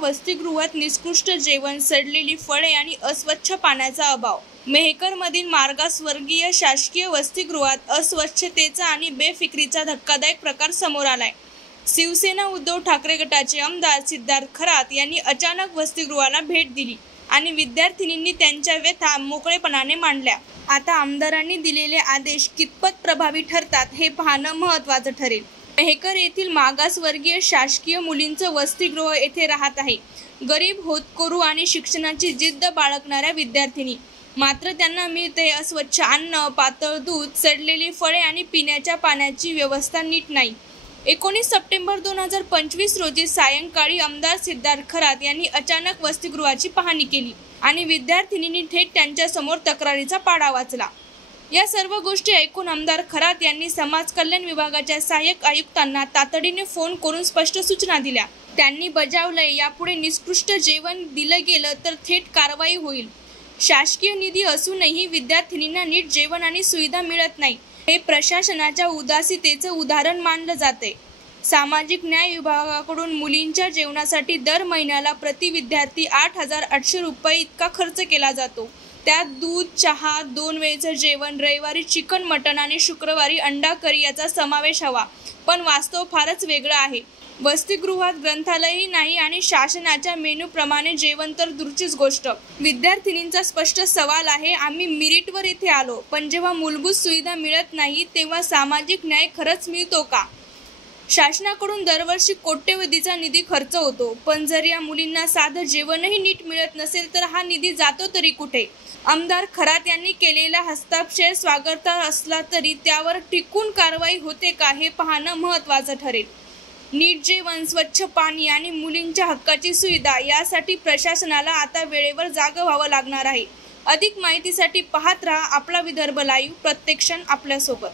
वसतिगृहात निकृष्ट जेवण, सडलेली फळे आणि अस्वच्छ पाण्याचा अभाव। मेहकरमधील मागासवर्गीय शासकीय वसतिगृहात अस्वच्छतेचा आणि बेफिकिरीचा धक्कादायक प्रकार समोर आलाय। शिवसेना उद्धव ठाकरे गटाचे आमदार सिद्धार्थ खरात यांनी अचानक वसतिगृहाला भेट दिली आणि विद्यार्थिनींनी त्यांच्या व्यथा मोकळेपणाने मांडल्या। आता आमदारांनी दिलेले आदेश कितपत प्रभावी ठरतात हे पाहणं महत्त्वाचं ठरेल। मेहकर येथील मागासवर्गीय शासकीय मुलींचं वसतिगृह येथे राहत आहे। गरीब, होतकरू आणि शिक्षणाची जिद्द बाळगणाऱ्या विद्यार्थिनी, मात्र त्यांना मिळते अस्वच्छ अन्न, पातळ दूध, सडलेली फळे आणि पिण्याच्या पाण्याची व्यवस्था नीट नाही। 19 सप्टेंबर 2025 रोजी सायंकाळी आमदार सिद्धार्थ खरात यांनी अचानक वसतिगृहाची पाहणी केली आणि विद्यार्थिनींनी थेट त्यांच्या समोर तक्रारीचा पाढा वाचला। या सर्व गोष्टी ऐकून आमदार खरात यांनी समाज कल्याण विभागाच्या सहाय्यक आयुक्तांना तातडीने फोन करून स्पष्ट सूचना दिल्या। त्यांनी बजावलंय, यापुढे निकृष्ट जेवण दिलं गेलं तर थेट कारवाई होईल। शासकीय निधी असूनही विद्यार्थिनींना नीट जेवण आणि सुविधा मिळत नाही, हे प्रशासनाच्या उदासीनतेचं उदाहरण मानलं जाते। सामाजिक न्याय विभागाकडून मुलींच्या जेवणासाठी दर महिन्याला प्रति विद्यार्थी 8,800 रुपये इतका खर्च केला जातो। त्यात दूध, चहा, 2 वेळचं जेवण, रविवारी चिकन, मटण आणि शुक्रवारी अंडा करी याचा समावेश हवा। पण वास्तव फारच वेगळं आहे। वसतिगृहात ग्रंथालयही नाही आणि शासनाच्या मेनूप्रमाणे जेवण तर दूरचीच गोष्ट। विद्यार्थिनींचा स्पष्ट सवाल आहे, आम्ही मेरिटवर इथे आलो, पण जेव्हा मूलभूत सुविधा मिळत नाही तेव्हा सामाजिक न्याय खरंच मिळतो का? शासनाकडून दरवर्षी कोट्यवधीचा निधी खर्च होतो, पण जर या मुलींना साधं जेवणही नीट मिळत नसेल तर हा निधी जातो तरी कुठे? आमदार खरात यांनी केलेला हस्तक्षेप स्वागतार्ह असला तरी त्यावर टिकून कारवाई होते का हे पाहणं महत्त्वाचं ठरेल। नीट जेवण, स्वच्छ पाणी आणि मुलींच्या हक्काची सुविधा यासाठी प्रशासनाला आता वेळेवर जागं व्हावं लागणार आहे। अधिक माहितीसाठी पाहत रहा आपला विदर्भ लाईव्ह, प्रत्येक क्षण आपल्यासोबत।